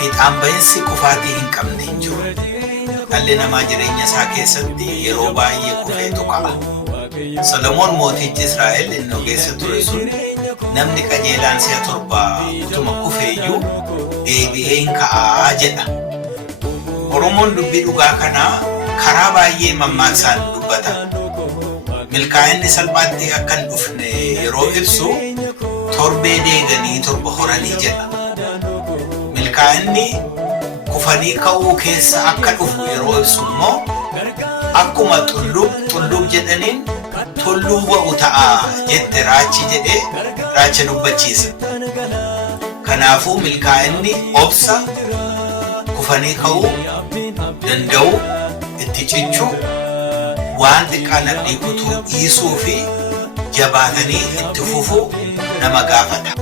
fiixaan bahinsi kufaatii hin qabne hin jiru. Dhalli namaa jireenya isaa keessatti yeroo baay'ee kufeetu ka'a. Solomoon mootichi Israa'el inni ogeessa ture sun namni qajeelaan si'a torba utuma kufeeyyuu deebi'ee hin ka'aa jedha. Oromoon dubbii dhugaa kanaa karaa baay'ee mammaaksaan dubbata. Milkaa'inni salphaatti akka hin dhufne yeroo ibsu torbee deeganii torba horanii jedha. Milkaa'inni kufanii ka'uu keessa akka dhufu yeroo ibsu immoo akkuma xullub jedhaniin tulluu ba'u ta'a jette raachi jedhee raacha dubbachiisa. Kanaafuu milkaa'inni obsa, kufanii ka'uu danda'u, itti cichuu, waan xiqqaan abdii kutuu dhiisuu fi jabaatanii itti fufuu nama gaafata.